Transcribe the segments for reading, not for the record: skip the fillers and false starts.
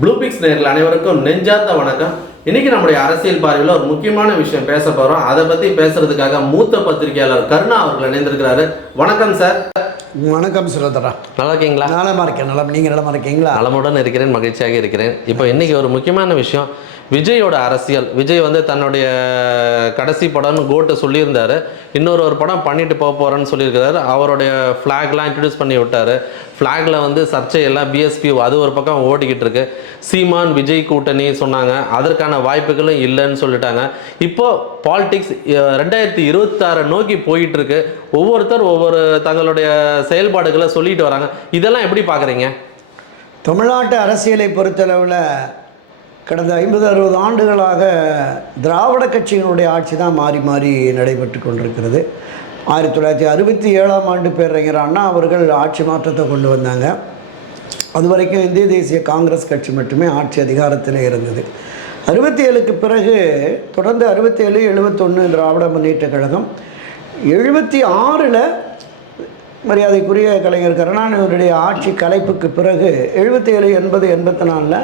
ப்ளூபிக்ஸ் நேயர்கள் அனைவருக்கும் நெஞ்சார்ந்த வணக்கம். இன்னைக்கு நம்முடைய அரசியல் பார்வையில் ஒரு முக்கியமான விஷயம் பேச போறோம். அதை பத்தி பேசுறதுக்காக மூத்த பத்திரிகையாளர் கருணா அவர்கள் இணைந்திருக்கிறாரு. வணக்கம் சார். வணக்கம் சுரதரா. நல்லா இருக்கீங்களா? நலமா இருக்கேன். நீங்க நலமா இருக்கீங்களா? நலமுடன் இருக்கிறேன், மகிழ்ச்சியாக இருக்கிறேன். இப்போ இன்னைக்கு ஒரு முக்கியமான விஷயம், விஜயோட அரசியல். விஜய் தன்னுடைய கடைசி படம்னு கோட்டை சொல்லியிருந்தாரு. இன்னொரு படம் பண்ணிட்டு போக போகிறேன்னு சொல்லியிருக்கிறாரு. அவருடைய ஃப்ளாக்லாம் இன்ட்ரடியூஸ் பண்ணி விட்டார். ஃப்ளாகில் சர்ச்சையெல்லாம் பிஎஸ்பி அது ஒரு பக்கம் ஓடிக்கிட்டு இருக்கு. சீமான் விஜய் கூட்டணி சொன்னாங்க, அதற்கான வாய்ப்புகளும் இல்லைன்னு சொல்லிட்டாங்க. இப்போது பாலிடிக்ஸ் 2026 நோக்கி போயிட்டு இருக்கு. ஒவ்வொருத்தர் ஒவ்வொரு தங்களுடைய செயல்பாடுகளை சொல்லிட்டு வராங்க. இதெல்லாம் எப்படி பார்க்குறீங்க? தமிழ்நாட்டு அரசியலை பொறுத்தளவில் கடந்த 50-60 ஆண்டுகளாக திராவிட கட்சிகளுடைய ஆட்சி தான் மாறி மாறி நடைபெற்று கொண்டிருக்கிறது. 1967ஆம் ஆண்டு பேரறிஞர் அண்ணா அவர்கள் ஆட்சி மாற்றத்தை கொண்டு வந்தாங்க. அது வரைக்கும் இந்திய தேசிய காங்கிரஸ் கட்சி மட்டுமே ஆட்சி அதிகாரத்தில் இருந்தது. 67க்கு பிறகு தொடர்ந்து 67, 71 திராவிட முன்னேற்ற கழகம், 76ல் மரியாதைக்குரிய கலைஞர் கருணாநிதியுடைய ஆட்சி கலைப்புக்கு பிறகு 77, 80, 84ல்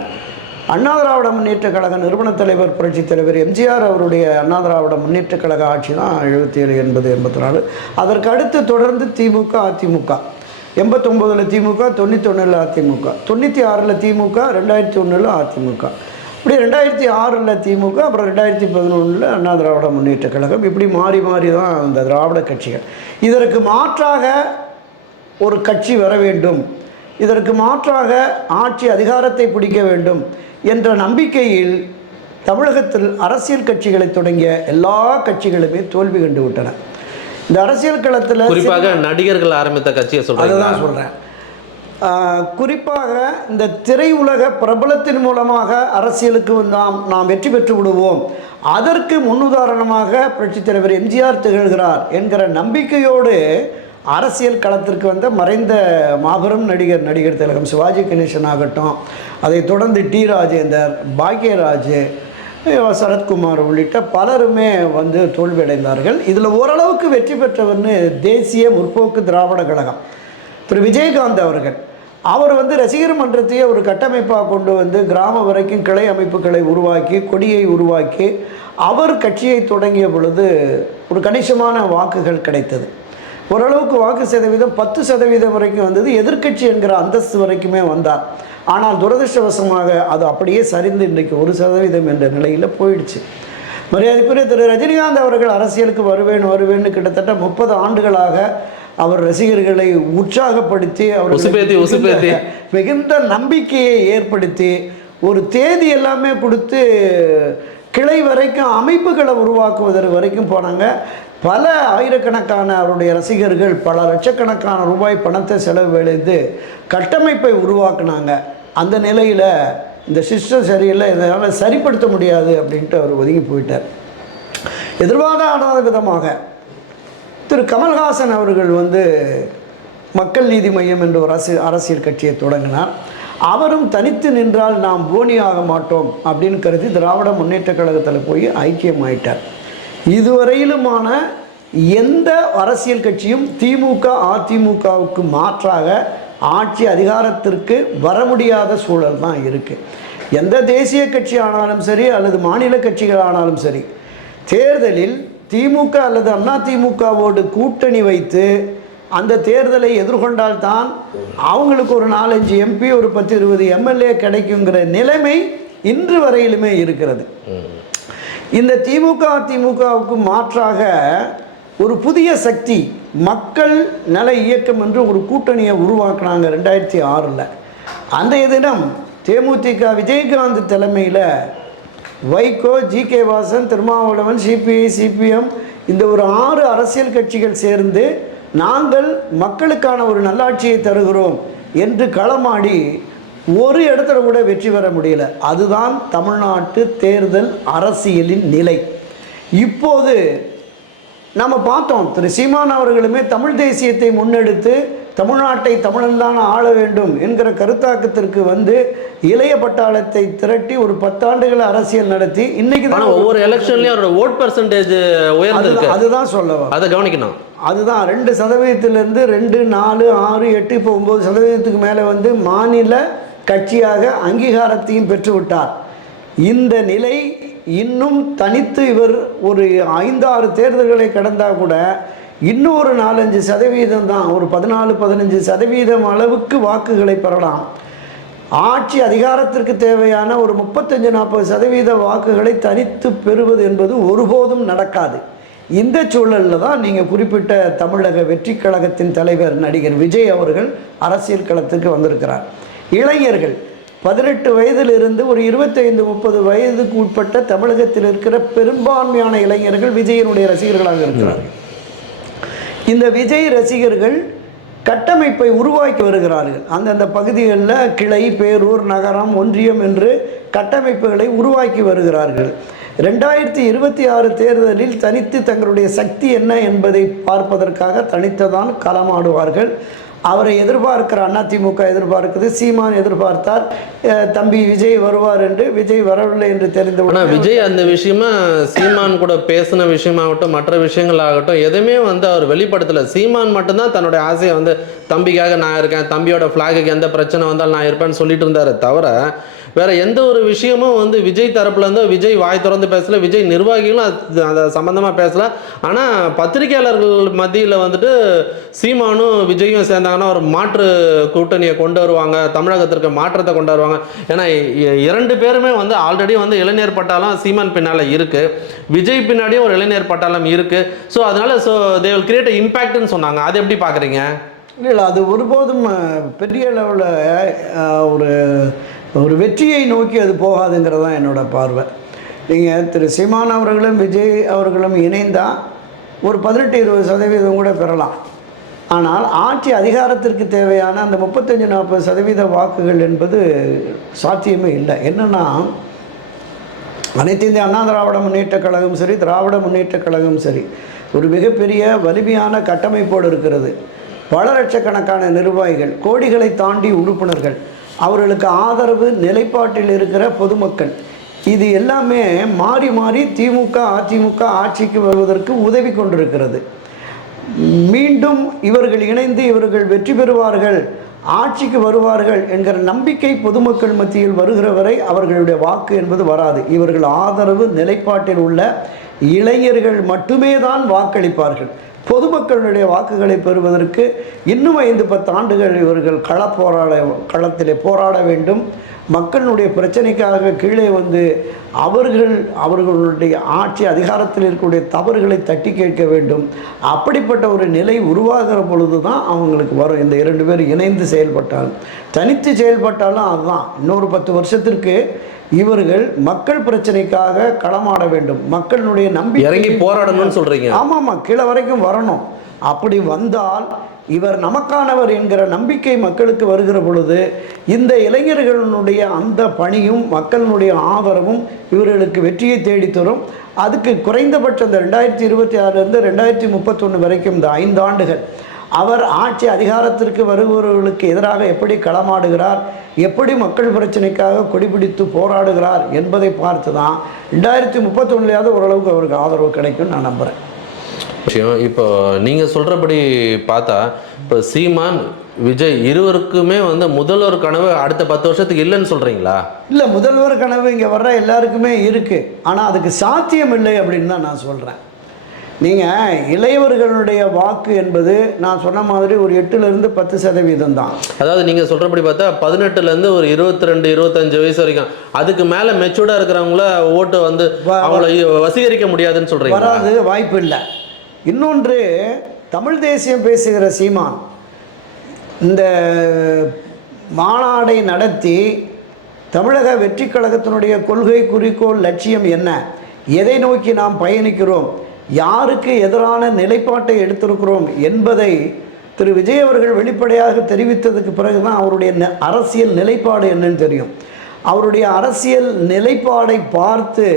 அண்ணா திராவிட முன்னேற்ற கழக நிறுவன தலைவர் புரட்சித் தலைவர் எம்ஜிஆர் அவருடைய அண்ணா திராவிட முன்னேற்ற கழக ஆட்சி தான் 77, 80, 84. அதற்கு அடுத்து தொடர்ந்து திமுக, அதிமுக. 89ல் திமுக, 91ல் அதிமுக, 96ல் திமுக, 2001ல் அதிமுக, இப்படி 2006ல் திமுக, அப்புறம் 2011ல் அண்ணா திராவிட முன்னேற்ற கழகம். இப்படி மாறி மாறி தான் இந்த திராவிட கட்சிகள். இதற்கு மாற்றாக ஒரு கட்சி வர வேண்டும், இதற்கு மாற்றாக ஆட்சி அதிகாரத்தை பிடிக்க வேண்டும் என்ற நம்பிக்கையில் தமிழகத்தில் அரசியல் கட்சிகளை தொடங்கிய எல்லா கட்சிகளுமே தோல்வி கண்டு விட்டன. இந்த அரசியல் களத்தில் குறிப்பாக நடிகர்கள் ஆரம்பித்த கட்சியை அதுதான் சொல்கிறேன். குறிப்பாக இந்த திரையுலக பிரபலத்தின் மூலமாக அரசியலுக்கு நாம் வெற்றி பெற்று விடுவோம், அதற்கு முன்னுதாரணமாக புரட்சித் தலைவர் எம்ஜிஆர் திகழ்கிறார் என்கிற நம்பிக்கையோடு அரசியல் களத்திற்கு வந்த மறைந்த மாபெரும் நடிகர் திலகம் சிவாஜி கணேசன் ஆகட்டும், அதை தொடர்ந்து டி ராஜேந்தர், பாக்யராஜ், சரத்குமார் உள்ளிட்ட பலருமே தோல்வியடைந்தார்கள். இதில் ஓரளவுக்கு வெற்றி பெற்றவர்னு தேசிய முற்போக்கு திராவிட கழகம் திரு விஜயகாந்த் அவர்கள். அவர் ரசிகர் மன்றத்தையே ஒரு கட்டமைப்பாக கொண்டு கிராமம் வரைக்கும் கிளை அமைப்புகளை உருவாக்கி, கொடியை உருவாக்கி அவர் கட்சியை தொடங்கிய பொழுது ஒரு கணிசமான வாக்குகள் கிடைத்தது. ஓரளவுக்கு வாக்கு சதவீதம் 10% வரைக்கும் வந்தது. எதிர்க்கட்சி என்கிற அந்தஸ்து வரைக்குமே வந்தார். ஆனால் துரதிருஷ்டவசமாக அது அப்படியே சரிந்து இன்றைக்கு 1% என்ற நிலையில் போயிடுச்சு. மரியாதைக்குரிய திரு ரஜினிகாந்த் அவர்கள் அரசியலுக்கு வருவேன்னு கிட்டத்தட்ட 30 ஆண்டுகளாக அவர் ரசிகர்களை உற்சாகப்படுத்தி அவர் மிகுந்த நம்பிக்கையை ஏற்படுத்தி ஒரு தேதி எல்லாமே கொடுத்து கிளை வரைக்கும் அமைப்புகளை உருவாக்குவதற்கு வரைக்கும் போனாங்க. பல ஆயிரக்கணக்கான அவருடைய ரசிகர்கள் பல லட்சக்கணக்கான ரூபாய் பணத்தை செலவழித்து கட்டமைப்பை உருவாக்குனாங்க. அந்த நிலையில் இந்த சிஸ்டம் சரியில்லை, இதனால் சரிப்படுத்த முடியாது அப்படின்ட்டு அவர் ஒதுங்கி போயிட்டார். எதிர்பாராத விதமாக திரு கமல்ஹாசன் அவர்கள் மக்கள் நீதி மையம் என்ற ஒரு அரசியல் கட்சியை தொடங்கினார். அவரும் தனித்து நின்றால் நாம் போனி ஆக மாட்டோம் அப்படின்னு கருதி திராவிட முன்னேற்ற கழகத்தில் போய் ஐக்கியமாயிட்டார். இதுவரையிலுமான எந்த அரசியல் கட்சியும் திமுக, அதிமுகவுக்கு மாற்றாக ஆட்சி அதிகாரத்திற்கு வர முடியாத சூழல் தான் இருக்குது. எந்த தேசிய கட்சி ஆனாலும் சரி அல்லது மாநில கட்சிகள் ஆனாலும் சரி, தேர்தலில் திமுக அல்லது அதிமுகவோடு கூட்டணி வைத்து அந்த தேர்தலை எதிர்கொண்டால்தான் அவங்களுக்கு ஒரு 4-5 எம்பி, ஒரு 10-20 எம்எல்ஏ கிடைக்குங்கிற நிலைமை இன்று வரையிலுமே இருக்கிறது. இந்த திமுக, அதிமுகவுக்கு மாற்றாக ஒரு புதிய சக்தி மக்கள் நல இயக்கம் என்று ஒரு கூட்டணியை உருவாக்குனாங்க 2006ல். அன்றைய தினம் தேமுதிக விஜயகாந்த் தலைமையில் Vaiko, G K. Vasan, Thirumavalavan, CBI, CPM இந்த ஒரு 6 அரசியல் கட்சிகள் சேர்ந்து நாங்கள் மக்களுக்கான ஒரு நல்லாட்சியை தருகிறோம் என்று களமாடி ஒரு இடத்துல கூட வெற்றி பெற முடியல. அதுதான் தமிழ்நாட்டு தேர்தல் அரசியலின் நிலை. இப்போது நம்ம பார்த்தோம், திரு சீமான் அவர்களுமே தமிழ் தேசியத்தை முன்னெடுத்து தமிழ்நாட்டை தமிழன்தான் ஆள வேண்டும் என்கிற கருத்தாக்கத்திற்கு இளைய பட்டாளத்தை திரட்டி ஒரு 10 ஆண்டுகள் அரசியல் நடத்தி இன்னைக்கு தான் ஒவ்வொரு எலெக்ஷன்லயும் அவரோட ஓட் பெர்சன்டேஜ் உயர்ந்திருக்கு. அதுதான் சொல்லவா, அதை கவனிக்கணும். அதுதான் 2%-2, 4, 6, 8, இப்போ 9% மேலே மாநில கட்சியாக அங்கீகாரத்தையும் பெற்றுவிட்டார். இந்த நிலை இன்னும் தனித்து இவர் ஒரு 5-6 தேர்தல்களை கடந்தால் கூட இன்னும் ஒரு 4-5% தான், ஒரு 14-15% அளவுக்கு வாக்குகளை பெறலாம். ஆட்சி அதிகாரத்திற்கு தேவையான ஒரு 35-40% வாக்குகளை தனித்து பெறுவது என்பது ஒருபோதும் நடக்காது. இந்த சூழலில் தான் நீங்கள் குறிப்பிட்ட தமிழக வெற்றி கழகத்தின் தலைவர் நடிகர் விஜய் அவர்கள் அரசியல் களத்துக்கு வந்திருக்கிறார். இளைஞர்கள் 18 வயதிலிருந்து ஒரு 25-30 வயதுக்கு உட்பட்ட தமிழகத்தில் இருக்கிற பெரும்பான்மையான இளைஞர்கள் விஜயனுடைய ரசிகர்களாக இருக்கிறார்கள். இந்த விஜய் ரசிகர்கள் கட்டமைப்பை உருவாக்கி வருகிறார்கள். அந்தந்த பகுதிகளில் கிளை, பேரூர், நகரம், ஒன்றியம் என்று கட்டமைப்புகளை உருவாக்கி வருகிறார்கள். 2026 தேர்தலில் தனித்து தங்களுடைய சக்தி என்ன என்பதை பார்ப்பதற்காக தனித்துதான் களமாடுவார்கள். அவரை எதிர்பார்க்கிற அதிமுக எதிர்பார்க்குது, சீமான் எதிர்பார்த்தார் தம்பி விஜய் வருவார் என்று. விஜய் வரவில்லை என்று தெரிந்து. ஆனால் விஜய் அந்த விஷயமா சீமான் கூட பேசின விஷயமாகட்டும், மற்ற விஷயங்கள் ஆகட்டும், எதுவுமே அவர் வெளிப்படுத்தலை. சீமான் மட்டும்தான் தன்னுடைய ஆசையை தம்பிக்காக நான் இருக்கேன், தம்பியோட ஃப்ளாகுக்கு எந்த பிரச்சனை வந்தாலும் நான் இருப்பேன்னு சொல்லிட்டு இருந்தாரே தவிர வேற எந்த ஒரு விஷயமும் விஜய் தரப்புல இருந்து விஜய் வாய் திறந்து பேசல, விஜய் நிர்வாகிகளும் அதை சம்பந்தமாக பேசல. ஆனால் பத்திரிகையாளர்கள் மத்தியில் சீமானும் விஜயும் சேர்ந்தாங்கன்னா ஒரு மாற்று கூட்டணியை கொண்டு வருவாங்க, தமிழகத்திற்கு மாற்றத்தை கொண்டு வருவாங்க. ஏன்னா 2 பேருமே ஆல்ரெடி இளைஞர் பட்டாளம் சீமான் பின்னால் இருக்கு, விஜய் பின்னாடியும் ஒரு இளைஞர் பட்டாளம் இருக்கு. ஸோ அதனால தே வில் கிரியேட் இம்பேக்ட்னு சொன்னாங்க. அது எப்படி பார்க்குறீங்க? இல்லை, அது ஒருபோதும் பெரிய லெவலில் ஒரு வெற்றியை நோக்கி அது போகாதுங்கிறது தான் என்னோடய பார்வை. நீங்கள் திரு சீமான் அவர்களும் விஜய் அவர்களும் இணைந்தால் ஒரு 18-20% கூட பெறலாம். ஆனால் ஆட்சி அதிகாரத்திற்கு தேவையான அந்த 35-40% வாக்குகள் என்பது சாத்தியமே இல்லை. என்னென்னா, அனைத்து இந்திய அண்ணா திராவிட முன்னேற்ற கழகம் சரி, திராவிட முன்னேற்ற கழகம் சரி, ஒரு மிகப்பெரிய வலிமையான கட்டமைப்போடு இருக்கிறது. பல லட்சக்கணக்கான நிர்வாகிகள், கோடிகளை தாண்டி உறுப்பினர்கள், அவர்களுக்கு ஆதரவு நிலைப்பாட்டில் இருக்கிற பொதுமக்கள், இது எல்லாமே மாறி மாறி திமுக அதிமுக ஆட்சிக்கு வருவதற்கு உதவி கொண்டிருக்கிறது. மீண்டும் இவர்கள் இணைந்து இவர்கள் வெற்றி பெறுவார்கள், ஆட்சிக்கு வருவார்கள் என்கிற நம்பிக்கை பொதுமக்கள் மத்தியில் வருகிற வரை அவர்களுடைய வாக்கு என்பது வராது. இவர்கள் ஆதரவு நிலைப்பாட்டில் உள்ள இளைஞர்கள் மட்டுமே தான் வாக்களிப்பார்கள். பொதுமக்களுடைய வாக்குகளை பெறுவதற்கு இன்னும் 5-10 ஆண்டுகள் இவர்கள் களத்திலே போராட வேண்டும். மக்களுடைய பிரச்சனைக்காக கீழே அவர்களுடைய ஆட்சி அதிகாரத்தில் இருக்கக்கூடிய தவறுகளை தட்டி கேட்க வேண்டும். அப்படிப்பட்ட ஒரு நிலை உருவாகிற பொழுது தான் அவங்களுக்கு வரும். இந்த 2 பேர் இணைந்து செயல்பட்டால், தனித்து செயல்பட்டாலும் அதுதான். இன்னொரு 10 வருஷத்திற்கு இவர்கள் மக்கள் பிரச்சனைக்காக களமாட வேண்டும். மக்களுடைய நம்பிக்கை இறங்கி போராடணும்னு சொல்றீங்க? ஆமாம், கீழே வரைக்கும் வரணும். அப்படி வந்தால் இவர் நமக்கானவர் என்கிற நம்பிக்கை மக்களுக்கு வருகிற பொழுது இந்த இளைஞர்களுடைய அந்த பணியும் மக்களுடைய ஆதரவும் இவர்களுக்கு வெற்றியை தேடித்தரும். அதுக்கு குறைந்தபட்சம் இந்த 2026 2031 வரைக்கும் இந்த 5 ஆண்டுகள் அவர் ஆட்சி அதிகாரத்திற்கு வருபவர்களுக்கு எதிராக எப்படி களமாடுகிறார், எப்படி மக்கள் பிரச்சனைக்காக கொடிபிடித்து போராடுகிறார் என்பதை பார்த்து தான் 2031 ஓரளவுக்கு அவருக்கு ஆதரவு கிடைக்கும் நான் நம்புகிறேன். விஷயம் இப்போ நீங்கள் சொல்கிறபடி பார்த்தா, இப்போ சீமான் விஜய் இருவருக்குமே முதல்வர் கனவு அடுத்த 10 வருஷத்துக்கு இல்லைன்னு சொல்கிறீங்களா? இல்லை, முதல்வர் கனவு இங்கே வர்ற எல்லாருக்குமே இருக்குது. ஆனால் அதுக்கு சாத்தியம் இல்லை அப்படின்னு தான் நான் சொல்கிறேன். நீங்கள் இளையவர்களுடைய வாக்கு என்பது நான் சொன்ன மாதிரி ஒரு 8-10% தான். அதாவது நீங்கள் சொல்கிறபடி பார்த்தா 18 ஒரு 22-25 வயசு வரைக்கும், அதுக்கு மேலே மெச்சூர்டாக இருக்கிறவங்கள ஓட்டு அவங்கள வசீகரிக்க முடியாதுன்னு சொல்கிறீங்க? வராது, வாய்ப்பு இல்லை. இன்னொன்று, தமிழ் தேசியம் பேசுகிற சீமான் இந்த மாநாடை நடத்தி தமிழக வெற்றி கழகத்தினுடைய கொள்கை, குறிக்கோள், லட்சியம் என்ன, எதை நோக்கி நாம் பயணிக்கிறோம், யாருக்கு எதிரான நிலைப்பாட்டை எடுத்திருக்கிறோம் என்பதை திரு விஜய் அவர்கள் வெளிப்படையாக தெரிவித்ததுக்கு பிறகுதான் அவருடைய அரசியல் நிலைப்பாடு என்னன்னு தெரியும். அவருடைய அரசியல் நிலைப்பாடை பார்த்து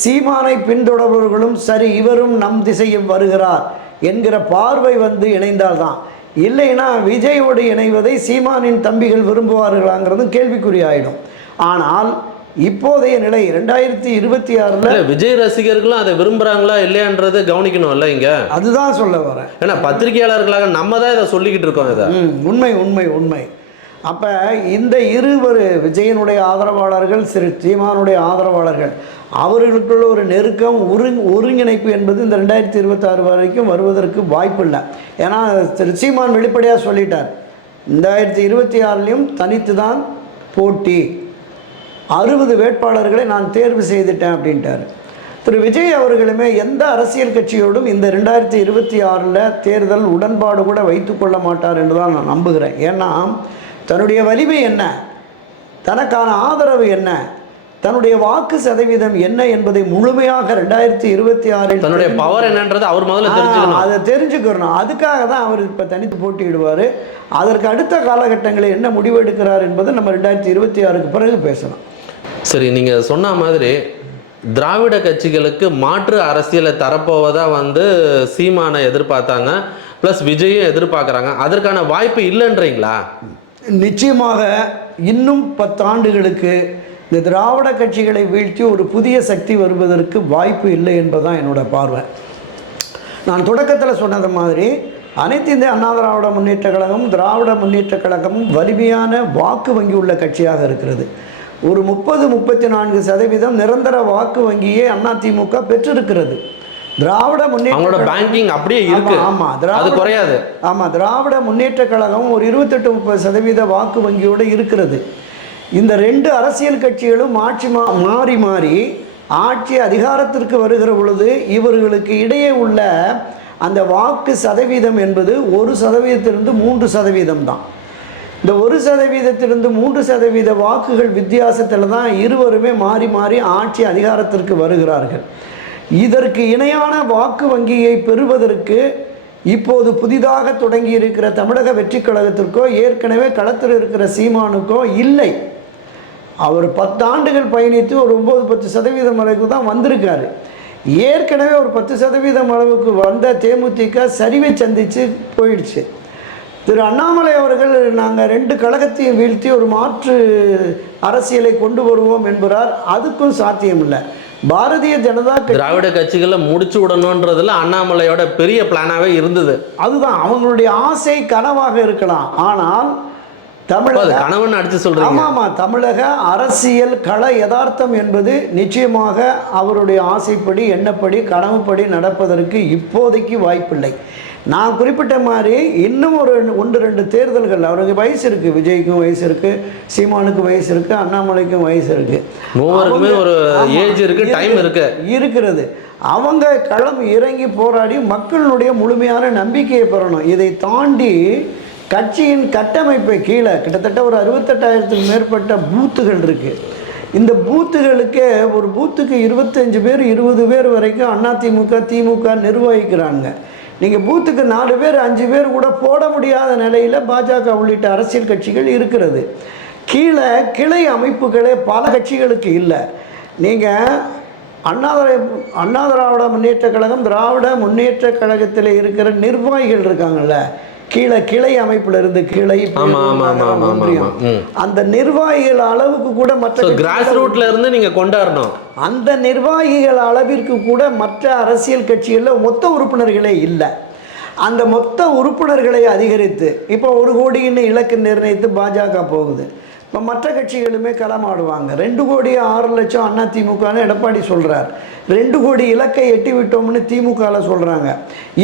சீமானை பின்தொடர்பவர்களும் சரி இவரும் நம் திசையில் வருகிறார் என்கிற பார்வை இணைந்தால்தான். இல்லைன்னா விஜயோடு இணைவதை சீமானின் தம்பிகள் விரும்புவார்களாங்கிறது கேள்விக்குறி ஆகிடும். ஆனால் இப்போதைய நிலை 2026 விஜய் ரசிகர்களும் அதை விரும்புறாங்களா இல்லையான்றது கவனிக்கணும்ல இங்க. அதுதான் சொல்ல வரேன். ஏன்னா பத்திரிகையாளர்களாக நம்ம தான் இதை சொல்லிக்கிட்டு இருக்கோம். இதை உண்மை உண்மை உண்மை. அப்போ இந்த இருவர் விஜயனுடைய ஆதரவாளர்கள் சீமானுடைய ஆதரவாளர்கள் அவர்களுக்குள்ள ஒரு நெருக்கம் ஒருங்கிணைப்பு என்பது இந்த 2026 வரைக்கும் வருவதற்கு வாய்ப்பு இல்லை. ஏன்னா சீமான் வெளிப்படையாக சொல்லிட்டார், 2026லையும் தனித்து தான் போட்டி, 60 வேட்பாளர்களை நான் தேர்வு செய்துட்டேன் அப்படின்ட்டார். திரு விஜய் அவர்களுமே எந்த அரசியல் கட்சியோடும் இந்த 2026 தேர்தல் உடன்பாடு கூட வைத்துக்கொள்ள மாட்டார் என்று தான் நான் நம்புகிறேன். ஏன்னா தன்னுடைய வலிமை என்ன, தனக்கான ஆதரவு என்ன, தன்னுடைய வாக்கு சதவீதம் என்ன என்பதை முழுமையாக 2026 தன்னுடைய பவர் என்னன்றது அவர் முதல்ல தெரிஞ்சுக்கணும். அதை தெரிஞ்சுக்கணும். அதுக்காக தான் அவர் இப்போ தனித்து போட்டியிடுவார். அதற்கு அடுத்த காலகட்டங்களில் என்ன முடிவு எடுக்கிறார் என்பதை நம்ம 2026க்கு பிறகு பேசலாம். சரி, நீங்கள் சொன்ன மாதிரி திராவிட கட்சிகளுக்கு மாற்று அரசியலை தரப்போவதா சீமானை எதிர்பார்த்தாங்க, ப்ளஸ் விஜயும் எதிர்பார்க்குறாங்க. அதற்கான வாய்ப்பு இல்லைன்றீங்களா? நிச்சயமாக இன்னும் 10 ஆண்டுகளுக்கு இந்த திராவிட கட்சிகளை வீழ்த்தி ஒரு புதிய சக்தி வருவதற்கு வாய்ப்பு இல்லை என்பதுதான் என்னோட பார்வை. நான் தொடக்கத்தில் சொன்னது மாதிரி அனைத்து இந்திய அண்ணா திராவிட முன்னேற்ற கழகம், திராவிட முன்னேற்ற கழகமும் வலிமையான வாக்கு வங்கி உள்ள கட்சியாக இருக்கிறது. ஒரு 30-34% நிரந்தர வாக்கு வங்கியை அதிமுக பெற்றிருக்கிறது. திராவிட முன்னேற்ற பேங்கிங் அப்படியே இருக்கு. ஆமா, அது குறையாது. ஆமா, திராவிட முன்னேற்ற கழகம் ஒரு 28-30% வாக்கு வங்கியோடு இருக்கிறது. இந்த 2 அரசியல் கட்சிகளும் மாறி மாறி ஆட்சி அதிகாரத்திற்கு வருகிற பொழுது இவர்களுக்கு இடையே உள்ள அந்த வாக்கு சதவீதம் என்பது 1%-3% தான். இந்த 1%-3% வாக்குகள் வித்தியாசத்தில் தான் இருவருமே மாறி மாறி ஆட்சி அதிகாரத்திற்கு வருகிறார்கள். இதற்கு இணையான வாக்கு வங்கியை பெறுவதற்கு இப்போது புதிதாக தொடங்கி இருக்கிற தமிழக வெற்றி கழகத்திற்கோ ஏற்கனவே களத்தில் இருக்கிற சீமானுக்கோ இல்லை. அவர் 10 ஆண்டுகள் பயணித்து ஒரு 9-10% அளவுக்கு தான் வந்திருக்காரு. ஏற்கனவே ஒரு 10% அளவுக்கு வந்த தேமுதிக சரிவை சந்தித்து போயிடுச்சு. திரு அண்ணாமலை அவர்கள் நாங்கள் 2 கழகத்தையும் வீழ்த்தி ஒரு மாற்று அரசியலை கொண்டு வருவோம் என்கிறார். அதுக்கும் சாத்தியம் இல்லை. பாரதிய ஜனதா திராவிட கட்சிகளை முடிச்சு விடணுன்றதுல அண்ணாமலையோட பெரிய பிளானாகவே இருந்தது. அதுதான் அவங்களுடைய ஆசை, கனவாக இருக்கலாம். ஆனால் தமிழக கணவன் அடிச்சு சொல்றீங்க. ஆமா, தமிழக அரசியல் கள யதார்த்தம் என்பது நிச்சயமாக அவருடைய ஆசைப்படி, எண்ணப்படி, கனவுப்படி நடப்பதற்கு இப்போதைக்கு வாய்ப்பில்லை. நான் குறிப்பிட்ட மாதிரி இன்னும் ஒரு 1-2 தேர்தல்கள், அவருக்கு வயசு இருக்குது, விஜய்க்கும் வயசு இருக்குது, சீமானுக்கு வயசு இருக்குது, அண்ணாமலைக்கும் வயசு இருக்குது, மூவருக்குமே ஒரு ஏஜ் இருக்குது, டைம் இருக்கிறது. அவங்க களம் இறங்கி போராடி மக்களுடைய முழுமையான நம்பிக்கையை பெறணும். இதை தாண்டி கட்சியின் கட்டமைப்பை கீழே கிட்டத்தட்ட ஒரு 68,000க்கும் மேற்பட்ட பூத்துகள் இருக்குது. இந்த பூத்துகளுக்கு ஒரு பூத்துக்கு 25 பேர் 20 பேர் வரைக்கும் அதிமுக திமுக நிர்வகிக்கிறாங்க. நீங்கள் பூத்துக்கு 4 பேர் 5 பேர் கூட போட முடியாத நிலையில் பாஜக உள்ளிட்ட அரசியல் கட்சிகள் இருக்கிறது. கீழே கிளை அமைப்புகளே பல கட்சிகளுக்கு இல்லை. நீங்கள் அண்ணா திராவிட முன்னேற்ற கழகம், திராவிட முன்னேற்ற கழகத்தில் இருக்கிற நிர்வாகிகள் இருக்காங்கல்ல, கீழே கிளை அமைப்புல இருந்து கிளை அந்த நிர்வாகிகள் அளவுக்கு கூட மற்ற கிராஸ் ரூட்ல இருந்து நீங்க கொண்டாடணும். அந்த நிர்வாகிகள் அளவிற்கு கூட மற்ற அரசியல் கட்சிகளில் மொத்த உறுப்பினர்களே இல்லை. அந்த மொத்த உறுப்பினர்களை அதிகரித்து இப்போ 1 கோடின்னு இலக்கு நிர்ணயித்து பாஜக போகுது. இப்போ மற்ற கட்சிகளுமே களமாடுவாங்க. 2 கோடி 6 லட்சம் அதிமுகன்னு எடப்பாடி சொல்கிறார். 2 கோடி இலக்கை எட்டி விட்டோம்னு திமுகவில் சொல்கிறாங்க.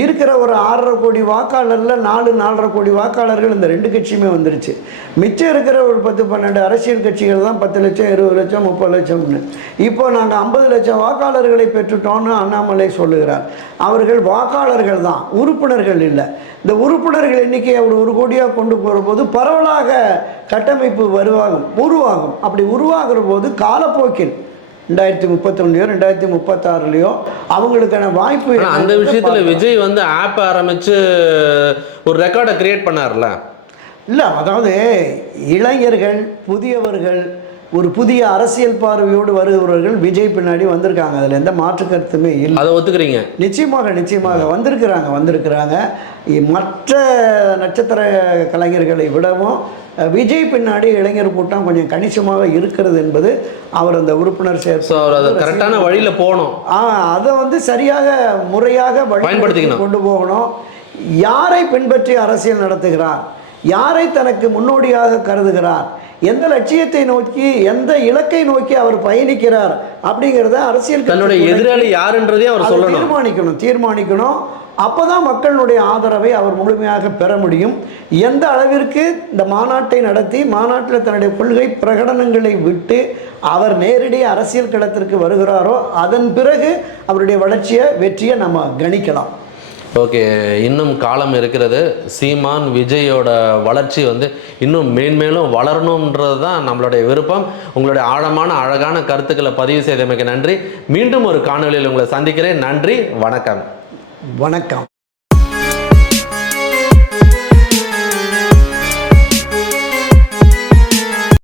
இருக்கிற ஒரு 6.5 கோடி வாக்காளரில் 4-4.5 கோடி வாக்காளர்கள் இந்த 2 கட்சியுமே வந்துருச்சு. மிச்சம் இருக்கிற ஒரு 10-12 அரசியல் கட்சிகள் தான் 10 லட்சம் 20 லட்சம் 30 லட்சம்னு. இப்போ நாங்கள் 50 லட்சம் வாக்காளர்களை பெற்றுட்டோம்னு அண்ணாமலை சொல்லுகிறார். அவர்கள் வாக்காளர்கள் தான், உறுப்பினர்கள் இல்லை. இந்த உறுப்பினர்கள் எண்ணிக்கையை அவர் 1 கோடியாக கொண்டு போகிற போது பரவலாக கட்டமைப்பு உருவாகும். அப்படி உருவாகிற போது காலப்போக்கில் 2031 2036 அவங்களுக்கான வாய்ப்பு. அந்த விஷயத்துல விஜய் ஆப் ஆரம்பிச்சு ஒரு ரெக்கார்டை கிரியேட் பண்ணார்ல. இல்லை, அதாவது இளைஞர்கள், புதியவர்கள், ஒரு புதிய அரசியல் பார்வையோடு வருகிறவர்கள் விஜய் பின்னாடி வந்திருக்காங்க. அதில் எந்த மாற்று கருத்துமே இல்லை. அதை ஒத்துக்கிறீங்க? நிச்சயமாக வந்திருக்கிறாங்க. மற்ற நட்சத்திர கலைஞர்களை விடவும் விஜய் பின்னாடி இளைஞர் கூட்டம் கொஞ்சம் கணிசமாக இருக்கிறது என்பது அவர் அந்த உறுப்பினர் கரெக்டான வழியில் போகணும். அதை சரியாக முறையாக பயன்படுத்தி கொண்டு போகணும். யாரை பின்பற்றி அரசியல் நடத்துகிறார், யாரை தனக்கு முன்னோடியாக கருதுகிறார், எந்த லட்சியத்தை நோக்கி எந்த இலக்கை நோக்கி அவர் பயணிக்கிறார் அப்படிங்கிறத அரசியல் தன்னுடைய எதிராளி யாருன்றதே அவர் சொல்லணும், தீர்மானிக்கணும். அப்போதான் மக்களுடைய ஆதரவை அவர் முழுமையாக பெற முடியும். எந்த அளவிற்கு இந்த மாநாட்டை நடத்தி மாநாட்டில் தன்னுடைய கொள்கை பிரகடனங்களை விட்டு அவர் நேரடி அரசியல் களத்திற்கு வருகிறாரோ அதன் பிறகு அவருடைய வெற்றியை நம்ம கணிக்கலாம். ஓகே, இன்னும் காலம் இருக்கிறது. சீமான் விஜயோட வளர்ச்சி வந்து இன்னும் மேன்மேலும் வளரணுன்றது தான் நம்மளுடைய விருப்பம். உங்களுடைய ஆழமான அழகான கருத்துக்களை பதிவு செய்தமைக்கு நன்றி. மீண்டும் ஒரு காணொலியில் உங்களை சந்திக்கிறேன். நன்றி, வணக்கம். வணக்கம்.